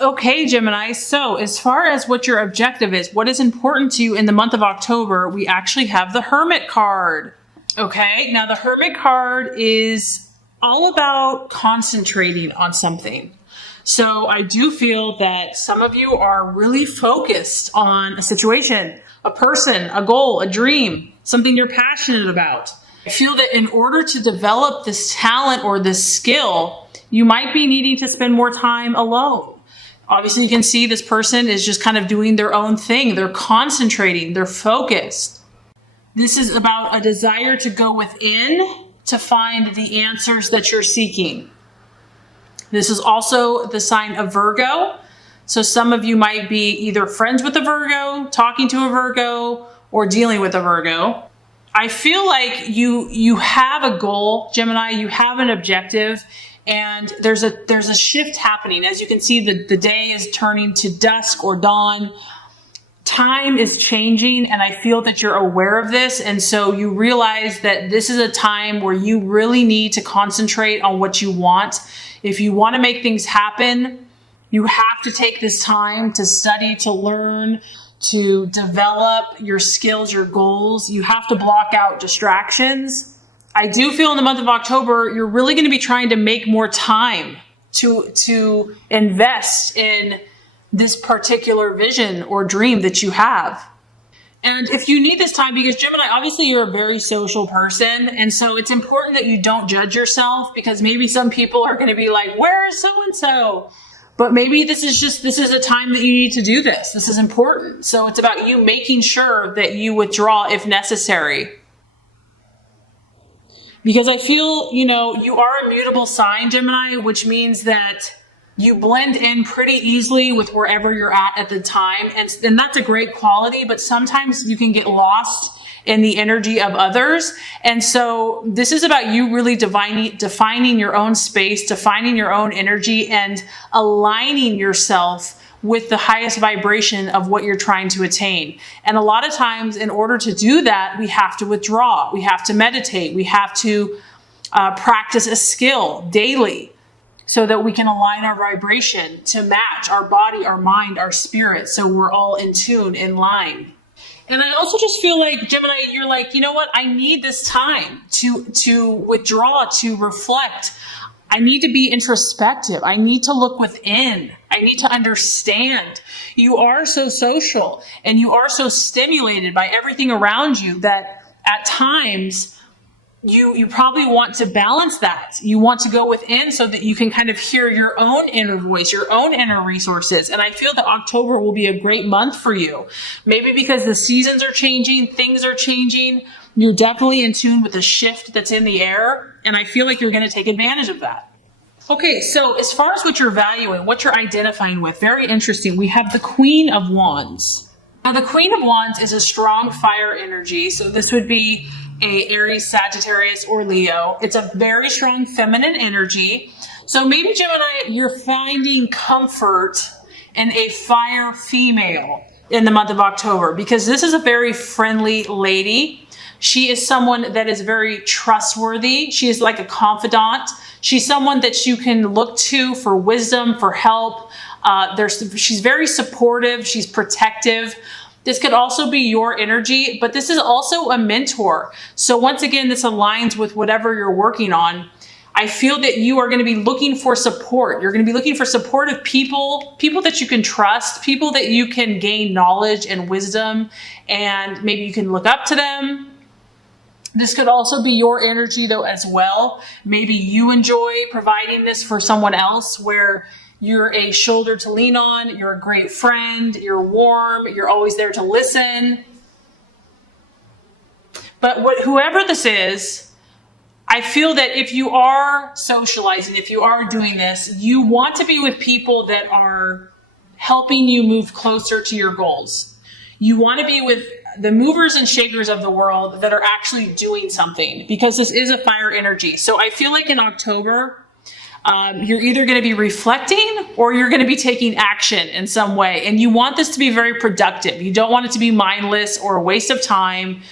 Okay, Gemini. So as far as what your objective is, what is important to you in the month of October, we actually have the Hermit card. Okay, now the Hermit card is all about concentrating on something. So I do feel that some of you are really focused on a situation, a person, a goal, a dream, something you're passionate about. I feel that in order to develop this talent or this skill, you might be needing to spend more time alone. Obviously, you can see this person is just kind of doing their own thing. They're concentrating, they're focused. This is about a desire to go within to find the answers that you're seeking. This is also the sign of Virgo. So some of you might be either friends with a Virgo, talking to a Virgo, or dealing with a Virgo. I feel like you have a goal, Gemini, you have an objective, and there's a shift happening. As you can see, the day is turning to dusk or dawn. Time is changing, and I feel that you're aware of this. And so you realize that this is a time where you really need to concentrate on what you want. If you want to make things happen, you have to take this time to study, to learn, to develop your skills, your goals. You have to block out distractions. I do feel in the month of October, you're really going to be trying to make more time to invest in this particular vision or dream that you have. And if you need this time, because Gemini, obviously you're a very social person. And so it's important that you don't judge yourself, because maybe some people are going to be like, where is so-and-so? But maybe this is a time that you need to do this. This is important. So it's about you making sure that you withdraw if necessary. Because I feel, you are a mutable sign, Gemini, which means that you blend in pretty easily with wherever you're at the time. And that's a great quality, but sometimes you can get lost in the energy of others. And so this is about you really defining your own space, defining your own energy, and aligning yourself with the highest vibration of what you're trying to attain. And a lot of times, in order to do that, we have to withdraw, we have to meditate, we have to practice a skill daily so that we can align our vibration to match our body, our mind, our spirit, so we're all in tune, in line. And I also just feel like, Gemini, you're like, you know what? I need this time to withdraw, to reflect. I need to be introspective. I need to look within. I need to understand. You are so social and you are so stimulated by everything around you that at times you probably want to balance that. You want to go within so that you can kind of hear your own inner voice, your own inner resources. And I feel that October will be a great month for you. Maybe because the seasons are changing, things are changing. You're definitely in tune with the shift that's in the air. And I feel like you're going to take advantage of that. Okay, so as far as what you're valuing, what you're identifying with, very interesting. We have the Queen of Wands. Now, the Queen of Wands is a strong fire energy. So this would be a Aries, Sagittarius, or Leo. It's a very strong feminine energy. So maybe, Gemini, you're finding comfort in a fire female in the month of October, because this is a very friendly lady. She is someone that is very trustworthy. She is like a confidant. She's someone that you can look to for wisdom, for help. She's very supportive. She's protective. This could also be your energy, but this is also a mentor. So once again, this aligns with whatever you're working on. I feel that you are going to be looking for support. You're going to be looking for supportive people, people that you can trust, people that you can gain knowledge and wisdom, and maybe you can look up to them. This could also be your energy though as well. Maybe you enjoy providing this for someone else, where you're a shoulder to lean on, you're a great friend, you're warm, you're always there to listen. But whoever this is, I feel that if you are socializing, if you are doing this, you want to be with people that are helping you move closer to your goals. You want to be with the movers and shakers of the world that are actually doing something, because this is a fire energy. So I feel like in October, you're either going to be reflecting or you're going to be taking action in some way. And you want this to be very productive. You don't want it to be mindless or a waste of time.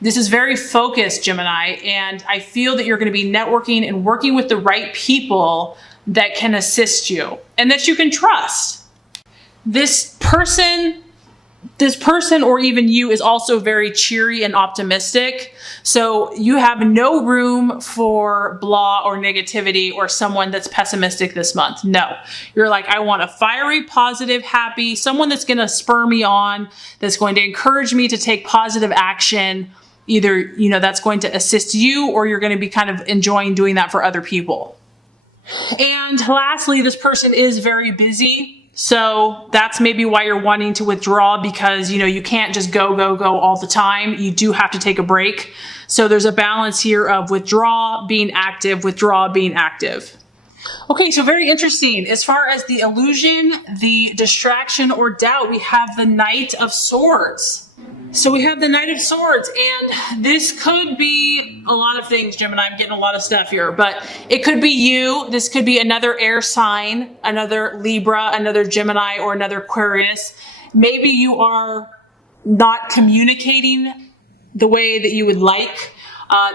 This is very focused, Gemini. And I feel that you're going to be networking and working with the right people that can assist you and that you can trust. This person or even you is also very cheery and optimistic. So you have no room for blah or negativity or someone that's pessimistic this month. No, you're like, I want a fiery, positive, happy, someone that's going to spur me on, that's going to encourage me to take positive action. Either, that's going to assist you, or you're going to be kind of enjoying doing that for other people. And lastly, this person is very busy. So that's maybe why you're wanting to withdraw, because, you can't just go all the time. You do have to take a break. So there's a balance here of withdraw, being active, withdraw, being active. Okay, so very interesting. As far as the illusion, the distraction or doubt, we have the Knight of Swords. So we have the Knight of Swords, and this could be a lot of things, Gemini. I'm getting a lot of stuff here, but it could be you. This could be another air sign, another Libra, another Gemini, or another Aquarius. Maybe you are not communicating the way that you would like.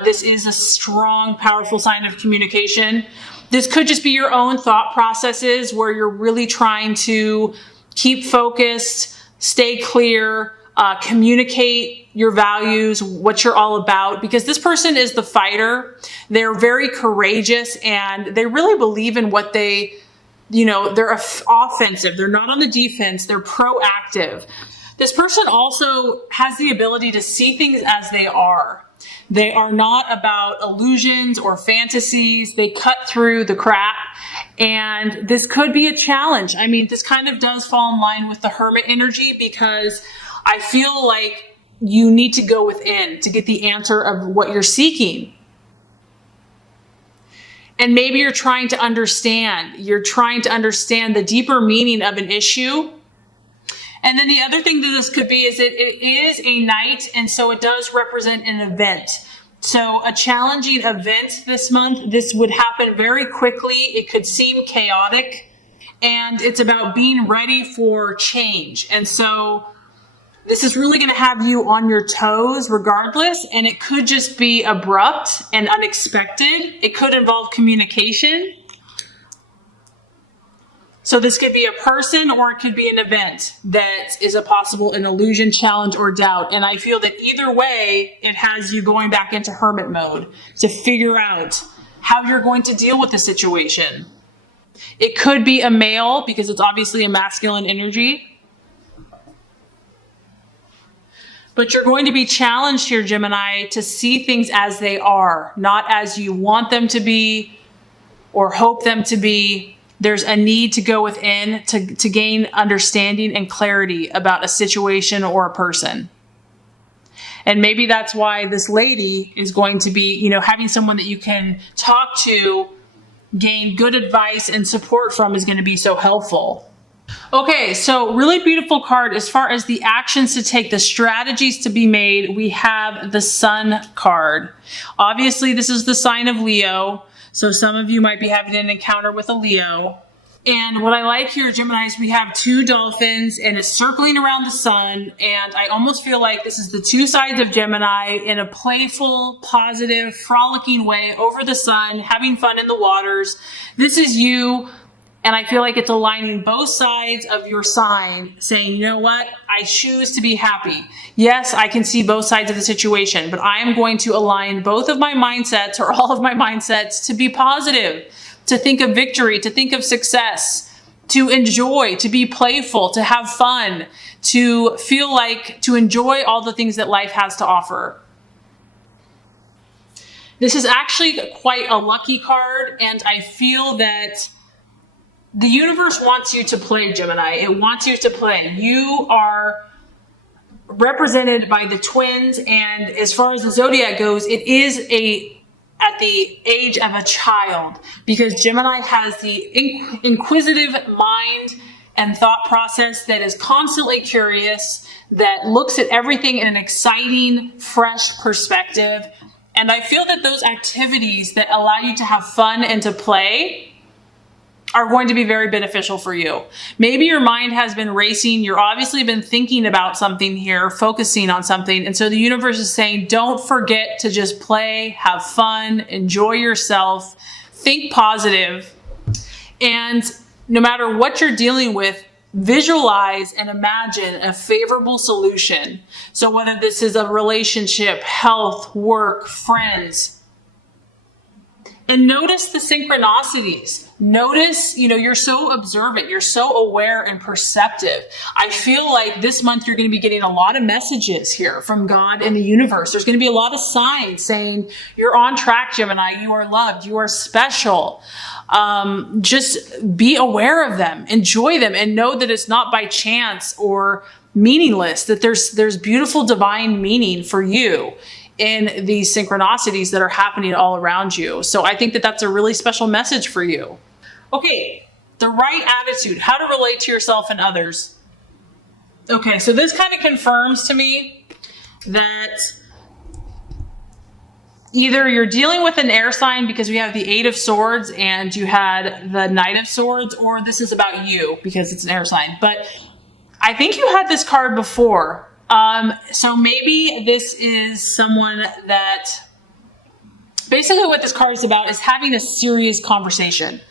This is a strong, powerful sign of communication. This could just be your own thought processes where you're really trying to keep focused, stay clear, communicate your values, what you're all about, because this person is the fighter. They're very courageous and they really believe in what they're offensive. They're not on the defense. They're proactive. This person also has the ability to see things as they are. They are not about illusions or fantasies. They cut through the crap. And this could be a challenge. I mean, this kind of does fall in line with the Hermit energy, because I feel like you need to go within to get the answer of what you're seeking. And maybe you're trying to understand. You're trying to understand the deeper meaning of an issue. And then the other thing that this could be is that it is a night, and so it does represent an event. So a challenging event this month, this would happen very quickly. It could seem chaotic, and it's about being ready for change. And so this is really going to have you on your toes regardless, and it could just be abrupt and unexpected. It could involve communication. So this could be a person, or it could be an event that is a possible an illusion, challenge, or doubt. And I feel that either way, it has you going back into hermit mode to figure out how you're going to deal with the situation. It could be a male, because it's obviously a masculine energy. But you're going to be challenged here, Gemini, to see things as they are, not as you want them to be or hope them to be. There's a need to go within to gain understanding and clarity about a situation or a person. And maybe that's why this lady is going to be, having someone that you can talk to, gain good advice and support from is going to be so helpful. Okay, so really beautiful card. As far as the actions to take, the strategies to be made, we have the Sun card. Obviously, this is the sign of Leo. So some of you might be having an encounter with a Leo. And what I like here, Gemini, is we have two dolphins and it's circling around the sun. And I almost feel like this is the two sides of Gemini in a playful, positive, frolicking way over the sun, having fun in the waters. This is you. And I feel like it's aligning both sides of your sign, saying, you know what? I choose to be happy. Yes, I can see both sides of the situation, but I am going to align both of my mindsets, or all of my mindsets, to be positive, to think of victory, to think of success, to enjoy, to be playful, to have fun, to feel like, to enjoy all the things that life has to offer. This is actually quite a lucky card, and I feel that the universe wants you to play, Gemini. It wants you to play. You are represented by the twins, and as far as the zodiac goes, it is at the age of a child, because Gemini has the inquisitive mind and thought process that is constantly curious, that looks at everything in an exciting, fresh perspective. And I feel that those activities that allow you to have fun and to play are going to be very beneficial for you. Maybe your mind has been racing. You're obviously been thinking about something here, focusing on something. And so the universe is saying, don't forget to just play, have fun, enjoy yourself, think positive. And no matter what you're dealing with, visualize and imagine a favorable solution. So whether this is a relationship, health, work, friends, and notice the synchronicities. Notice, you're so observant, you're so aware and perceptive. I feel like this month you're going to be getting a lot of messages here from God and the universe. There's going to be a lot of signs saying you're on track, Gemini. You are loved. You are special. Just be aware of them, enjoy them, and know that it's not by chance or meaningless, that there's beautiful divine meaning for you in these synchronicities that are happening all around you. So I think that that's a really special message for you. Okay, the right attitude, how to relate to yourself and others. Okay, so this kind of confirms to me that either you're dealing with an air sign because we have the 8 of Swords and you had the Knight of Swords, or this is about you because it's an air sign. But I think you had this card before. So maybe this is someone that basically what this card is about is having a serious conversation.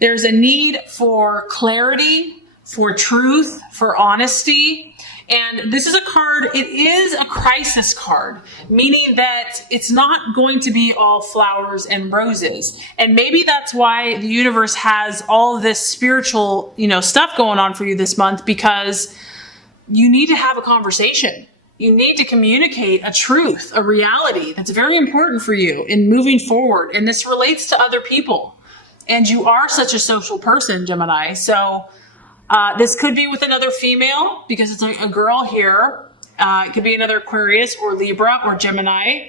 There's a need for clarity, for truth, for honesty. And this is a card, it is a crisis card, meaning that it's not going to be all flowers and roses. And maybe that's why the universe has all this spiritual, stuff going on for you this month, because you need to have a conversation. You need to communicate a truth, a reality that's very important for you in moving forward. And this relates to other people. And you are such a social person, Gemini. So this could be with another female because it's a girl here. It could be another Aquarius or Libra or Gemini.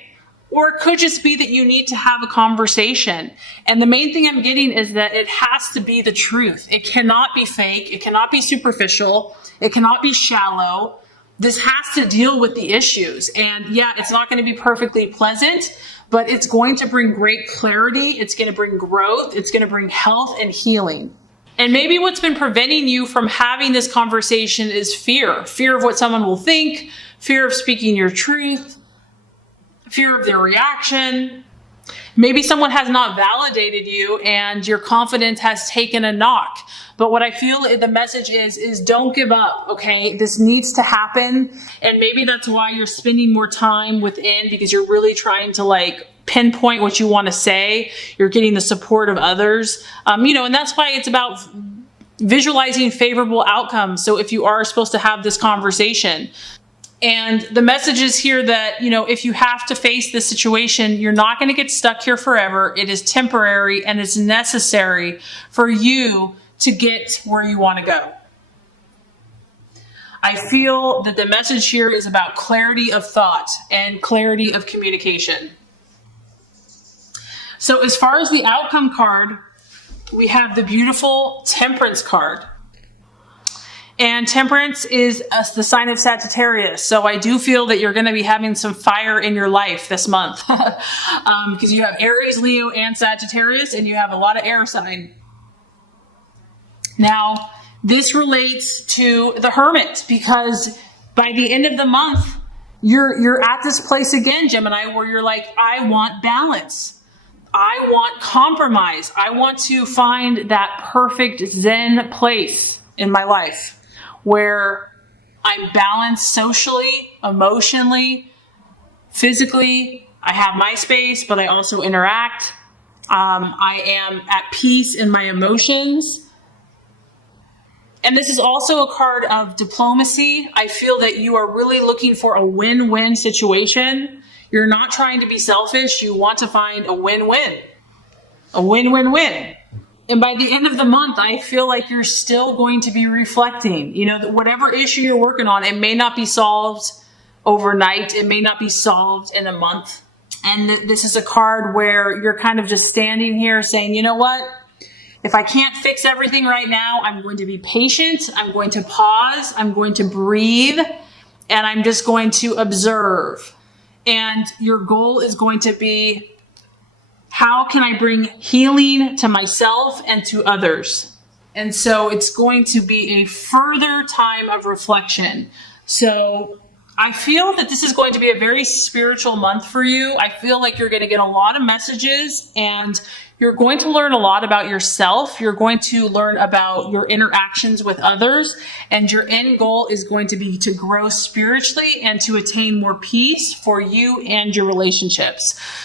Or it could just be that you need to have a conversation. And the main thing I'm getting is that it has to be the truth. It cannot be fake. It cannot be superficial. It cannot be shallow. This has to deal with the issues. And yeah, it's not going to be perfectly pleasant, but it's going to bring great clarity. It's going to bring growth. It's going to bring health and healing. And maybe what's been preventing you from having this conversation is fear. Fear of what someone will think, fear of speaking your truth, fear of their reaction. Maybe someone has not validated you and your confidence has taken a knock. But what I feel the message is don't give up, okay? This needs to happen. And maybe that's why you're spending more time within, because you're really trying to pinpoint what you want to say. You're getting the support of others. And that's why it's about visualizing favorable outcomes. So if you are supposed to have this conversation, and the message is here that, if you have to face this situation, you're not going to get stuck here forever. It is temporary and it's necessary for you to get where you want to go. I feel that the message here is about clarity of thought and clarity of communication. So as far as the outcome card, we have the beautiful Temperance card. And Temperance is the sign of Sagittarius. So I do feel that you're going to be having some fire in your life this month. Because you have Aries, Leo, and Sagittarius, and you have a lot of air sign. Now, this relates to the Hermit, because by the end of the month, you're at this place again, Gemini, where you're like, I want balance. I want compromise. I want to find that perfect Zen place in my life where I'm balanced socially, emotionally, physically. I have my space, but I also interact. I am at peace in my emotions. And this is also a card of diplomacy. I feel that you are really looking for a win-win situation. You're not trying to be selfish. You want to find a win-win. A win-win-win. And by the end of the month, I feel like you're still going to be reflecting. Whatever issue you're working on, it may not be solved overnight. It may not be solved in a month. And this is a card where you're kind of just standing here saying, you know what? If I can't fix everything right now, I'm going to be patient. I'm going to pause. I'm going to breathe. And I'm just going to observe. And your goal is going to be, how can I bring healing to myself and to others? And so it's going to be a further time of reflection. So I feel that this is going to be a very spiritual month for you. I feel like you're going to get a lot of messages and You're going to learn a lot about yourself. You're going to learn about your interactions with others. And your end goal is going to be to grow spiritually and to attain more peace for you and your relationships.